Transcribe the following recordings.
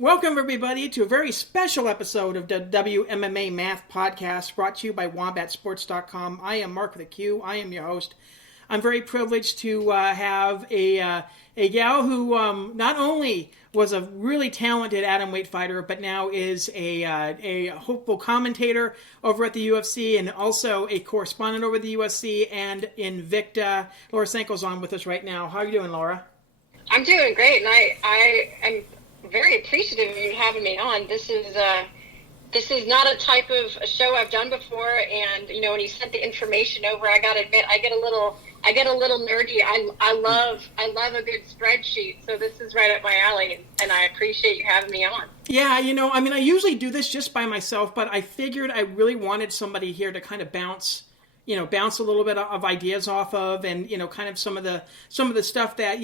Welcome, everybody, to a very special episode of the WMMA Math Podcast brought to you by WombatSports.com. I am Mark with a Q. I am your host. I'm very privileged to have a gal who not only was a really talented atomweight fighter, but now is a hopeful commentator over at the UFC and also a correspondent over the UFC and Invicta. Laura Sanko's on with us right now. How are you doing, Laura? I'm doing great, and I am very appreciative of you having me on. This is not a type of a show I've done before, and when you sent the information over, I gotta admit I get a little nerdy. I love a good spreadsheet, so this is right up my alley, and I appreciate you having me on. Yeah, I usually do this just by myself, but I figured I really wanted somebody here to kind of bounce a little bit of ideas off of, and kind of some of the stuff that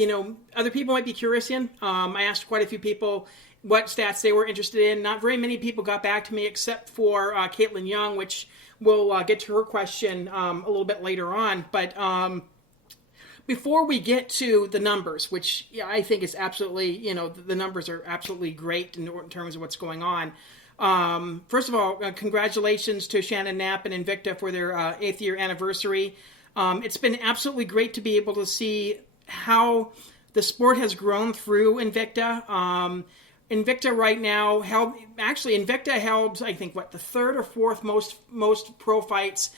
other people might be curious in. I asked quite a few people what stats they were interested in. Not very many people got back to me, except for Caitlin Young, which we'll get to her question a little bit later on. But before we get to the numbers, which I think is absolutely, the numbers are absolutely great in terms of what's going on. First of all, congratulations to Shannon Knapp and Invicta for their 8th year anniversary. It's been absolutely great to be able to see how the sport has grown through Invicta. Invicta right now Invicta held, I think, the third or fourth most pro fights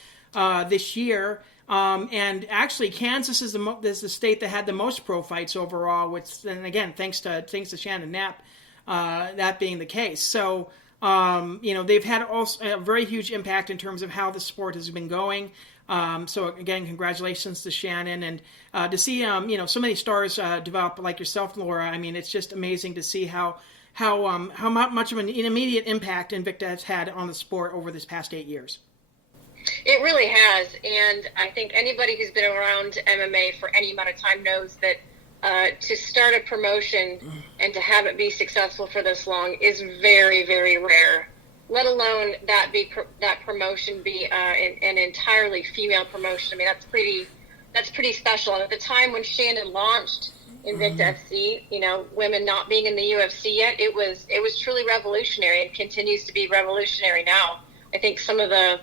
this year. And actually, Kansas is the state that had the most pro fights overall, which, and again, thanks to Shannon Knapp, that being the case. So, they've had also a very huge impact in terms of how the sport has been going. So again, congratulations to Shannon, and to see so many stars develop like yourself, Laura. I mean, it's just amazing to see how much of an immediate impact Invicta has had on the sport over this past 8 years. It really has, and I think anybody who's been around MMA for any amount of time knows that to start a promotion and to have it be successful for this long is very, very rare. Let alone that promotion be an entirely female promotion. I mean, that's pretty special. And at the time when Shannon launched InvictaFC, women not being in the UFC yet, it was truly revolutionary, and continues to be revolutionary now. I think some of the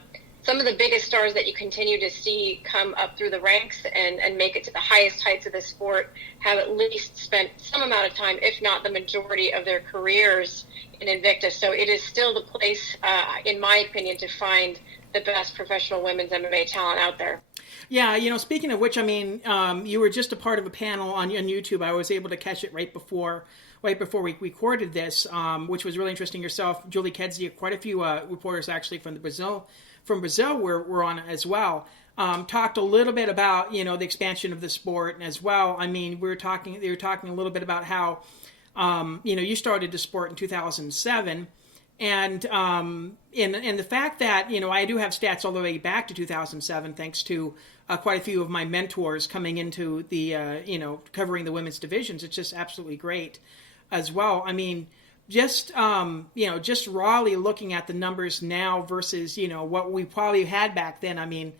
biggest stars that you continue to see come up through the ranks and make it to the highest heights of the sport have at least spent some amount of time, if not the majority of their careers, in Invicta. So it is still the place, in my opinion, to find the best professional women's MMA talent out there. Yeah, speaking of which, I mean, you were just a part of a panel on YouTube. I was able to catch it right before we recorded this, which was really interesting. Yourself, Julie Kedzie, quite a few reporters actually from Brazil were on as well. Talked a little bit about the expansion of the sport as well. I mean, they were talking a little bit about how you started the sport in 2007, and the fact that I do have stats all the way back to 2007, thanks to quite a few of my mentors coming into the covering the women's divisions. It's just absolutely great as well. I mean, just rawly looking at the numbers now versus what we probably had back then. I mean,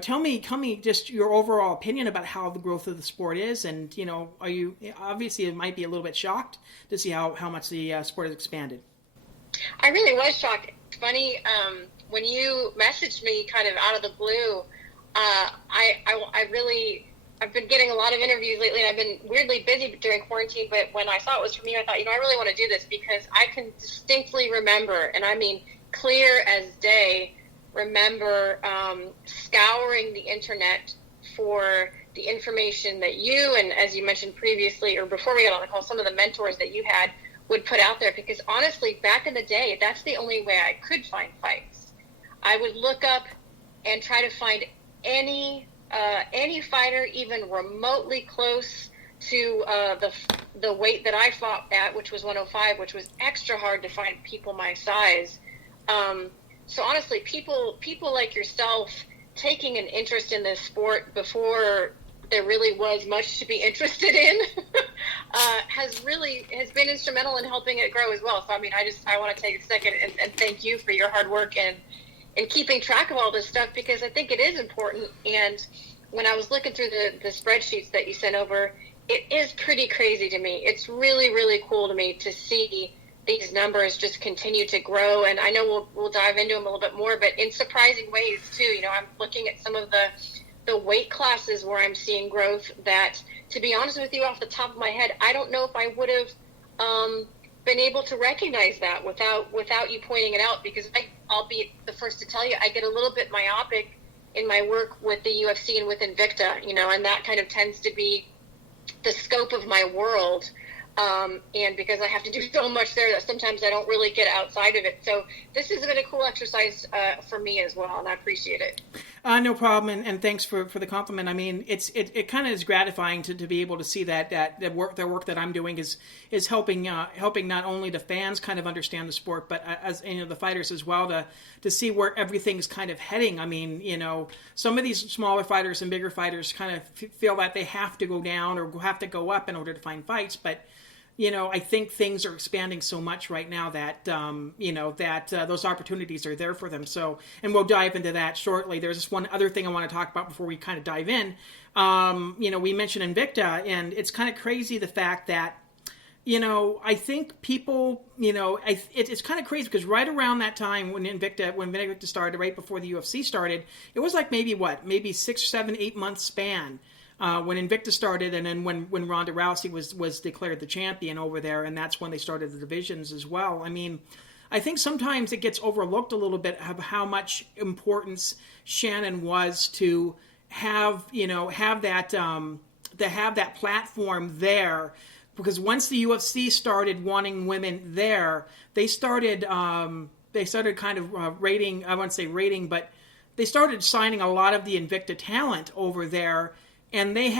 tell me just your overall opinion about how the growth of the sport is, and are you obviously it might be a little bit shocked to see how much the sport has expanded. I really was shocked. It's funny, when you messaged me kind of out of the blue, I've been getting a lot of interviews lately, and I've been weirdly busy during quarantine, but when I saw it was from you, I thought, I really want to do this, because I can distinctly remember, and I mean clear as day, remember scouring the internet for the information that you, and as you mentioned previously, or before we got on the call, some of the mentors that you had would put out there, because honestly, back in the day, that's the only way I could find fights. I would look up and try to find any fighter even remotely close to the weight that I fought at, which was 105, which was extra hard to find people my size. So honestly, people like yourself taking an interest in this sport before there really was much to be interested in has been instrumental in helping it grow as well. So I mean, I want to take a second and thank you for your hard work and keeping track of all this stuff, because I think it is important. And when I was looking through the spreadsheets that you sent over, it is pretty crazy to me. It's really, really cool to me to see these numbers just continue to grow. And I know we'll dive into them a little bit more, but in surprising ways too. You know, I'm looking at some of the weight classes where I'm seeing growth that, to be honest with you, off the top of my head, I don't know if I would have been able to recognize that without you pointing it out, because I'll be the first to tell you, I get a little bit myopic in my work with the UFC and with Invicta, you know, and that kind of tends to be the scope of my world. And because I have to do so much there that sometimes I don't really get outside of it. So this has been a cool exercise for me as well, and I appreciate it. No problem, and thanks for the compliment. I mean, it kind of is gratifying to be able to see that the work that I'm doing is helping not only the fans kind of understand the sport, but as you know, the fighters as well, to see where everything's kind of heading. I mean, you know, some of these smaller fighters and bigger fighters kind of feel that they have to go down or have to go up in order to find fights, but you know, I think things are expanding so much right now that, those opportunities are there for them. So, and we'll dive into that shortly. There's just one other thing I want to talk about before we kind of dive in. We mentioned Invicta, and it's kind of crazy the fact that, you know, I think people, you know, it's kind of crazy because right around that time when Invicta started, right before the UFC started, it was like maybe 6, 7, 8 month span. When Invicta started, and then when Ronda Rousey was declared the champion over there, and that's when they started the divisions as well. I mean, I think sometimes it gets overlooked a little bit of how much importance Shannon was to have that platform there, because once the UFC started wanting women there, they started kind of rating. I wouldn't say rating, but they started signing a lot of the Invicta talent over there. And they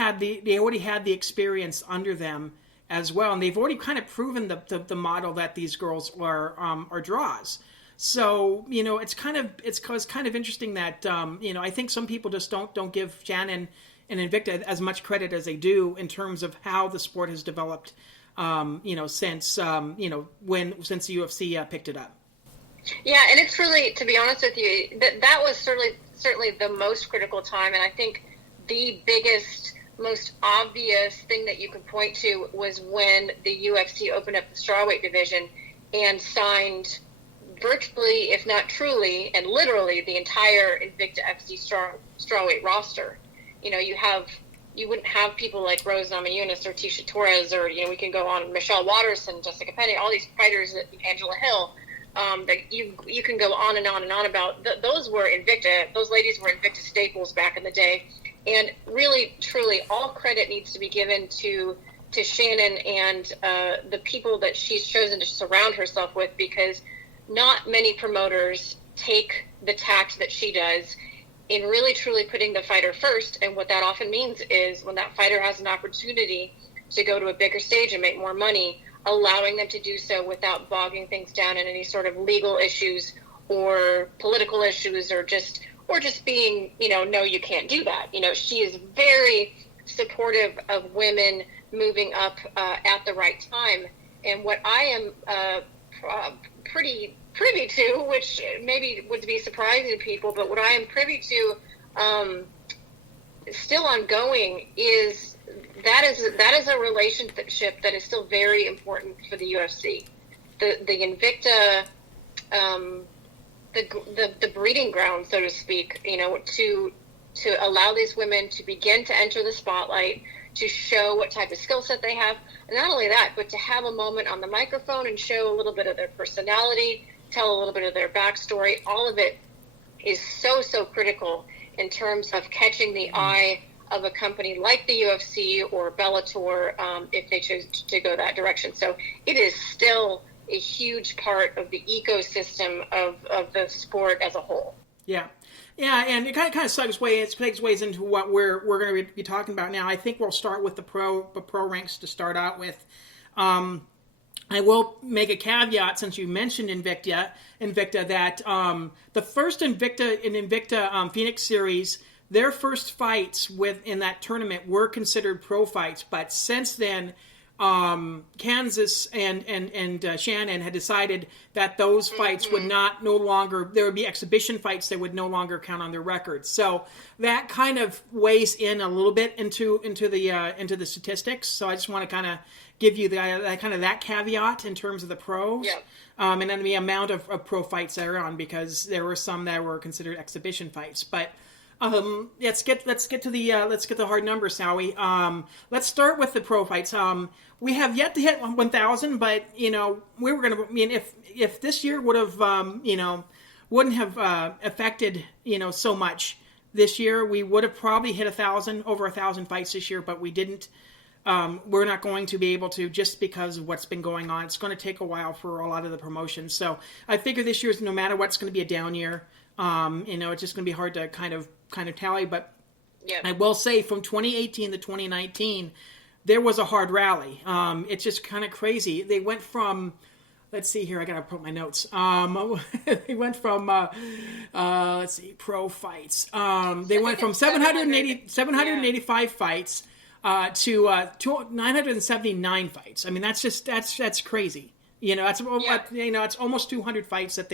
already had the experience under them as well, and they've already kind of proven the model that these girls are draws. So you know, it's kind of interesting that I think some people just don't give Shannon and Invicta as much credit as they do in terms of how the sport has developed. Since the UFC picked it up. Yeah, and it's really, to be honest with you, that was certainly the most critical time, and I think the biggest, most obvious thing that you could point to was when the UFC opened up the strawweight division and signed virtually, if not truly, and literally the entire InvictaFC strawweight roster. You know, you wouldn't have people like Rose Namajunas or Tisha Torres, or, you know, we can go on, Michelle Watterson, Jessica Penney, all these fighters, Angela Hill, that you can go on and on and on about. Those were Invicta, those ladies were Invicta staples back in the day. And really, truly, all credit needs to be given to Shannon and the people that she's chosen to surround herself with, because not many promoters take the tact that she does in really, truly putting the fighter first. And what that often means is when that fighter has an opportunity to go to a bigger stage and make more money, allowing them to do so without bogging things down in any sort of legal issues or political issues, or just being, you know, no, you can't do that. You know, she is very supportive of women moving up at the right time. And what I am pretty privy to, which maybe would be surprising to people, but what I am privy to still ongoing is that is a relationship that is still very important for the UFC. The Invicta, the breeding ground, so to speak, you know, to allow these women to begin to enter the spotlight, to show what type of skill set they have, and not only that, but to have a moment on the microphone and show a little bit of their personality, tell a little bit of their backstory. All of it is so critical in terms of catching the eye of a company like the UFC or Bellator, if they choose to go that direction. So it is still a huge part of the ecosystem of the sport as a whole. Yeah, and it kind of segues into what we're going to be talking about now. I think we'll start with the pro ranks to start out with. I will make a caveat, since you mentioned Invicta that the first Invicta Phoenix series, their first fights in that tournament were considered pro fights, but since then, Kansas and Shannon had decided that those fights would no longer, there would be exhibition fights that would no longer count on their records. So that kind of weighs in a little bit into the statistics. So I just want to kind of give you that kind of that caveat in terms of the pros. Yeah. And then the amount of pro fights that are on, because there were some that were considered exhibition fights. But let's get to the hard numbers, Howie. Let's start with the pro fights. We have yet to hit 1,000, but we were going to. I mean, if this year would have wouldn't have affected so much this year, we would have probably hit over 1,000 fights this year, but we didn't. We're not going to be able to, just because of what's been going on. It's going to take a while for a lot of the promotions. So I figure this year's, no matter what, it's going to be a down year. It's just going to be hard to kind of tally. But I will say, from 2018 to 2019, there was a hard rally. It's just kind of crazy. They went from, let's see here, I got to put my notes. They went from, let's see, pro fights. They went from 785 fights to 979 fights. I mean, that's crazy. It's almost 200 fights that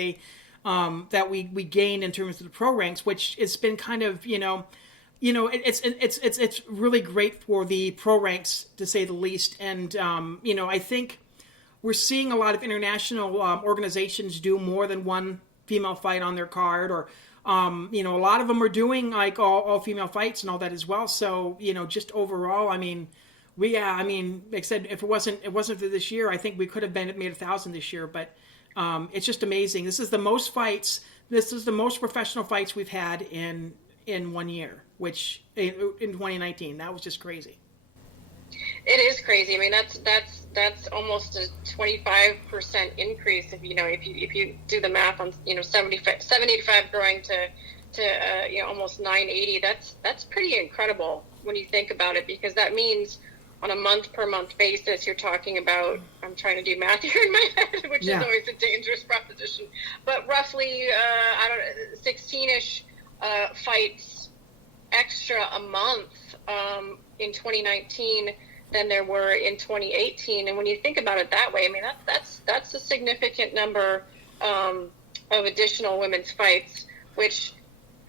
that we gained in terms of the pro ranks, which has been kind of it's really great for the pro ranks, to say the least. And I think we're seeing a lot of international organizations do more than one female fight on their card, or a lot of them are doing like all female fights and all that as well. So just overall, I mean, like I said, if it wasn't for this year, I think we could have made 1,000 this year. But it's just amazing. This is the most fights. This is the most professional fights we've had in 1 year, which in 2019, that was just crazy. It is crazy. I mean, that's almost a 25% increase if you do the math on 785 growing to almost 980. That's pretty incredible when you think about it, because that means on a month per month basis, you're talking about, I'm trying to do math here in my head, which is always a dangerous proposition, but roughly 16ish fights extra a month in 2019 than there were in 2018. And when you think about it that way, I mean, that's a significant number of additional women's fights, which,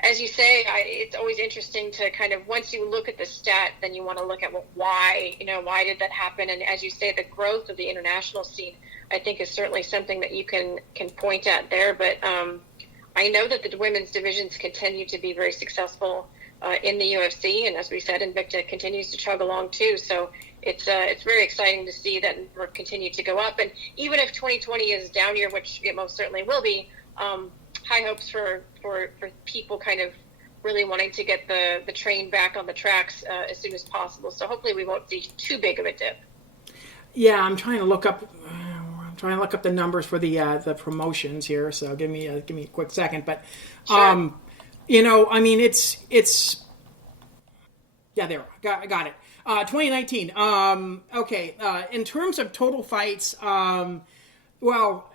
as you say, it's always interesting to kind of, once you look at the stat, then you want to look at why did that happen? And as you say, the growth of the international scene, I think, is certainly something that you can point at there. But I know that the women's divisions continue to be very successful in the UFC, and as we said, Invicta continues to chug along too. So it's very exciting to see that we're continue to go up. And even if 2020 is down year, which it most certainly will be, high hopes for people kind of really wanting to get the train back on the tracks as soon as possible. So hopefully we won't see too big of a dip. Yeah, I'm trying to look up the numbers for the promotions here. So give me a quick second. But Sure. I mean, it's yeah, there, got it. 2019. Okay. In terms of total fights, well,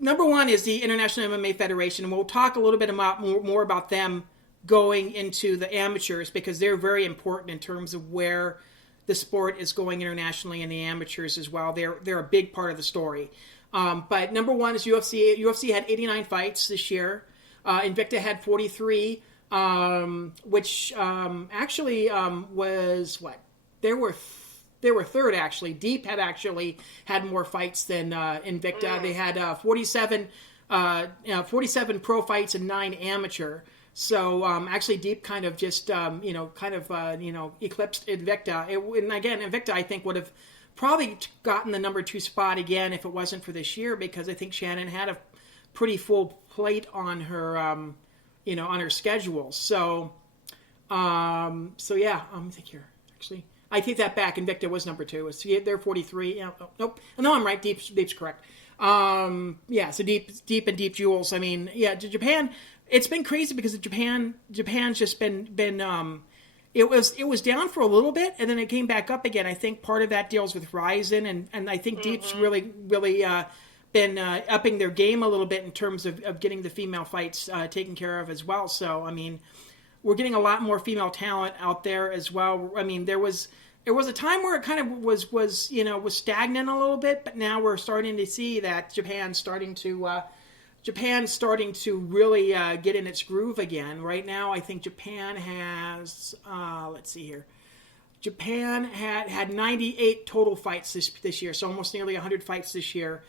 number one is the International MMA Federation, and we'll talk a little bit more about them going into the amateurs, because they're very important in terms of where the sport is going internationally, and the amateurs as well. They're a big part of the story. But number one is UFC. UFC had 89 fights this year. Invicta had 43, which actually was what? They were third, actually. Deep had actually had more fights than Invicta. They had 47 pro fights and 9 amateur. So actually, Deep kind of just eclipsed Invicta. And again, Invicta, I think, would have probably gotten the number 2 spot again if it wasn't for this year, because I think Shannon had a pretty full plate on her on her schedule. So yeah, let me think here. Actually, I take that back. Invicta was number 2. They're 43. Yeah, nope. No, I'm right. Deep's correct. Yeah. So Deep and Deep Jewels. I mean, yeah. Japan. It's been crazy because Japan's just been. It was down for a little bit, and then it came back up again. I think part of that deals with Ryzen, and I think Deep's really been upping their game a little bit in terms of getting the female fights taken care of as well. So I mean, we're getting a lot more female talent out there as well. I mean, there was a time where it kind of was stagnant a little bit, but now we're starting to see that Japan's starting to really get in its groove again. Right now, I think Japan has let's see here. Japan had 98 total fights this year, so almost nearly 100 fights this year.